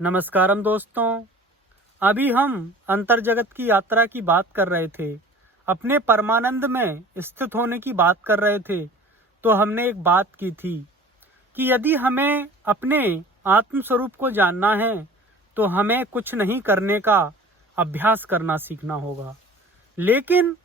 नमस्कारम दोस्तों। अभी हम अंतर जगत की यात्रा की बात कर रहे थे, अपने परमानंद में स्थित होने की बात कर रहे थे। तो हमने एक बात की थी कि यदि हमें अपने आत्म स्वरूप को जानना है तो हमें कुछ नहीं करने का अभ्यास करना सीखना होगा। लेकिन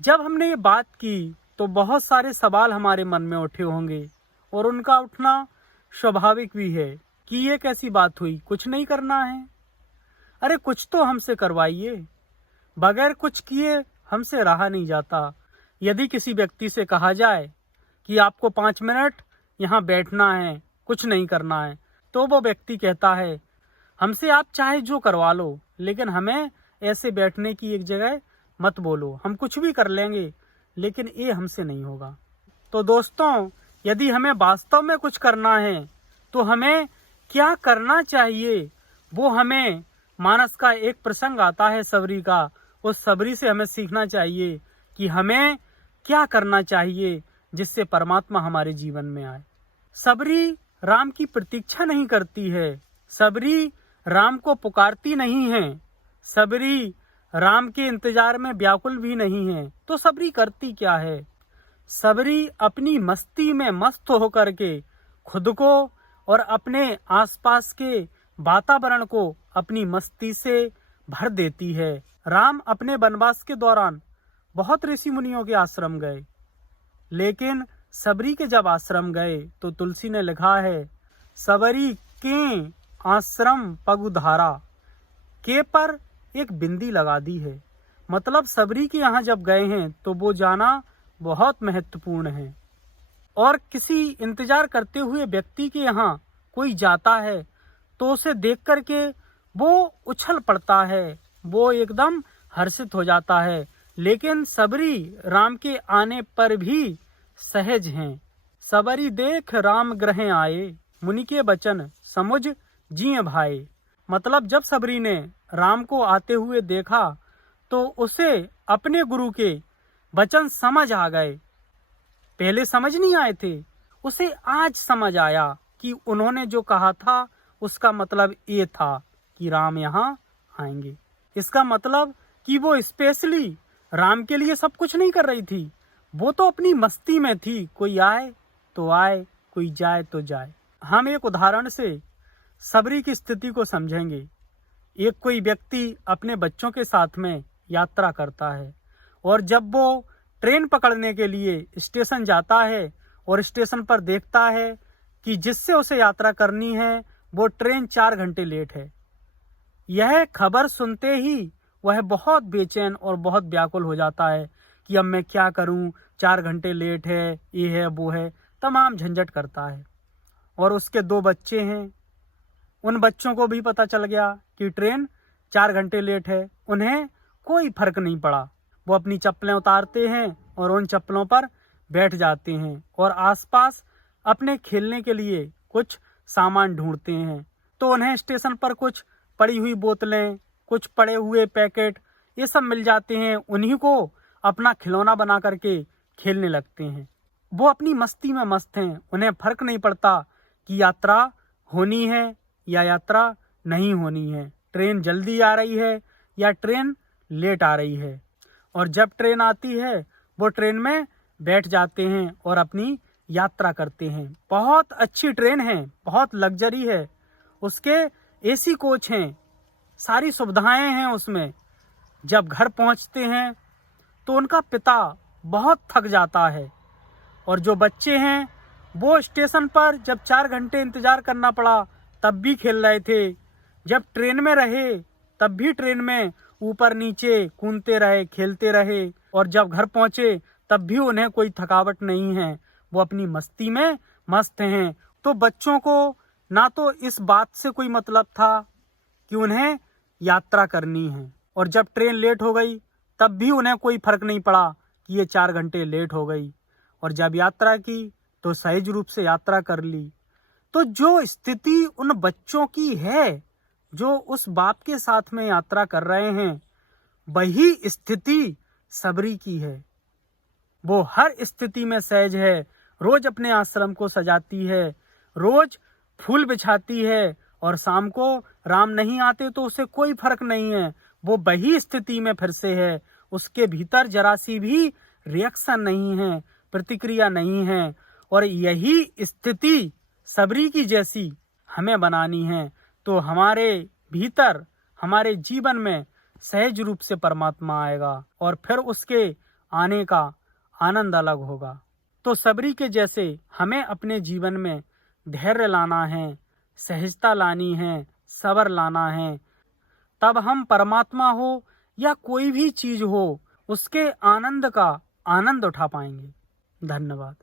जब हमने ये बात की तो बहुत सारे सवाल हमारे मन में उठे होंगे, और उनका उठना स्वाभाविक भी है कि ये कैसी बात हुई, कुछ नहीं करना है। अरे कुछ तो हमसे करवाइए, बगैर कुछ किए हमसे रहा नहीं जाता। यदि किसी व्यक्ति से कहा जाए कि आपको 5 मिनट यहाँ बैठना है, कुछ नहीं करना है, तो वो व्यक्ति कहता है हमसे आप चाहे जो करवा लो, लेकिन हमें ऐसे बैठने की एक जगह मत बोलो, हम कुछ भी कर लेंगे लेकिन ये हमसे नहीं होगा। तो दोस्तों, यदि हमें वास्तव में कुछ करना है तो हमें क्या करना चाहिए, वो हमें मानस का एक प्रसंग आता है सबरी का, उस सबरी से हमें सीखना चाहिए कि हमें क्या करना चाहिए जिससे परमात्मा हमारे जीवन में आए। सबरी राम की प्रतीक्षा नहीं करती है, सबरी राम को पुकारती नहीं है, सबरी राम के इंतजार में व्याकुल भी नहीं है। तो सबरी करती क्या है? सबरी अपनी मस्ती में मस्त होकर के खुद को और अपने आसपास के वातावरण को अपनी मस्ती से भर देती है। राम अपने वनवास के दौरान बहुत ऋषि मुनियों के आश्रम गए, लेकिन सबरी के जब आश्रम गए तो तुलसी ने लिखा है, सबरी के आश्रम पगुधारा, के पर एक बिंदी लगा दी है। मतलब सबरी के यहाँ जब गए हैं तो वो जाना बहुत महत्वपूर्ण है। और किसी इंतजार करते हुए व्यक्ति के यहाँ कोई जाता है तो उसे देख करके वो उछल पड़ता है, वो एकदम हर्षित हो जाता है। लेकिन सबरी राम के आने पर भी सहज हैं। सबरी देख राम ग्रह आए, मुनि के बचन समुझ जिए भाए। मतलब जब सबरी ने राम को आते हुए देखा तो उसे अपने गुरु के वचन समझ आ गए। पहले समझ नहीं आए थे, उसे आज समझ आया कि उन्होंने जो कहा था उसका मतलब ये था कि राम यहाँ आएंगे। इसका मतलब कि वो स्पेशली राम के लिए सब कुछ नहीं कर रही थी, वो तो अपनी मस्ती में थी। कोई आए तो आए, कोई जाए तो जाए। हम एक उदाहरण से सबरी की स्थिति को समझेंगे। एक कोई व्यक्ति अपने बच्चों के साथ में यात्रा करता है, और जब वो ट्रेन पकड़ने के लिए स्टेशन जाता है और स्टेशन पर देखता है कि जिससे उसे यात्रा करनी है वो ट्रेन 4 घंटे लेट है। यह खबर सुनते ही वह बहुत बेचैन और बहुत व्याकुल हो जाता है कि अब मैं क्या करूं, 4 घंटे लेट है, ये है वो है, तमाम झंझट करता है। और उसके 2 बच्चे हैं, उन बच्चों को भी पता चल गया कि ट्रेन 4 घंटे लेट है। उन्हें कोई फर्क नहीं पड़ा, वो अपनी चप्पलें उतारते हैं और उन चप्पलों पर बैठ जाते हैं और आसपास अपने खेलने के लिए कुछ सामान ढूंढते हैं। तो उन्हें स्टेशन पर कुछ पड़ी हुई बोतलें, कुछ पड़े हुए पैकेट, ये सब मिल जाते हैं। उन्हीं को अपना खिलौना बना करके खेलने लगते हैं। वो अपनी मस्ती में मस्त हैं, उन्हें फर्क नहीं पड़ता कि यात्रा होनी है या यात्रा नहीं होनी है, ट्रेन जल्दी आ रही है या ट्रेन लेट आ रही है। और जब ट्रेन आती है वो ट्रेन में बैठ जाते हैं और अपनी यात्रा करते हैं। बहुत अच्छी ट्रेन है, बहुत लग्जरी है, उसके एसी कोच हैं, सारी सुविधाएं हैं उसमें। जब घर पहुंचते हैं तो उनका पिता बहुत थक जाता है, और जो बच्चे हैं वो स्टेशन पर जब 4 घंटे इंतजार करना पड़ा तब भी खेल रहे थे, जब ट्रेन में रहे तब भी ट्रेन में ऊपर नीचे कूदते रहे, खेलते रहे, और जब घर पहुंचे तब भी उन्हें कोई थकावट नहीं है, वो अपनी मस्ती में मस्त हैं। तो बच्चों को ना तो इस बात से कोई मतलब था कि उन्हें यात्रा करनी है, और जब ट्रेन लेट हो गई तब भी उन्हें कोई फर्क नहीं पड़ा कि ये 4 घंटे लेट हो गई, और जब यात्रा की तो सहज रूप से यात्रा कर ली। तो जो स्थिति उन बच्चों की है जो उस बाप के साथ में यात्रा कर रहे हैं, वही स्थिति सबरी की है। वो हर स्थिति में सहज है, रोज अपने आश्रम को सजाती है, रोज फूल बिछाती है, और शाम को राम नहीं आते तो उसे कोई फर्क नहीं है, वो वही स्थिति में फिर से है, उसके भीतर जरा सी भी रिएक्शन नहीं है, प्रतिक्रिया नहीं है। और यही स्थिति सबरी की जैसी हमें बनानी है, तो हमारे भीतर, हमारे जीवन में सहज रूप से परमात्मा आएगा और फिर उसके आने का आनंद अलग होगा। तो सबरी के जैसे हमें अपने जीवन में धैर्य लाना है, सहजता लानी है, सब्र लाना है, तब हम परमात्मा हो या कोई भी चीज हो उसके आनंद का आनंद उठा पाएंगे। धन्यवाद।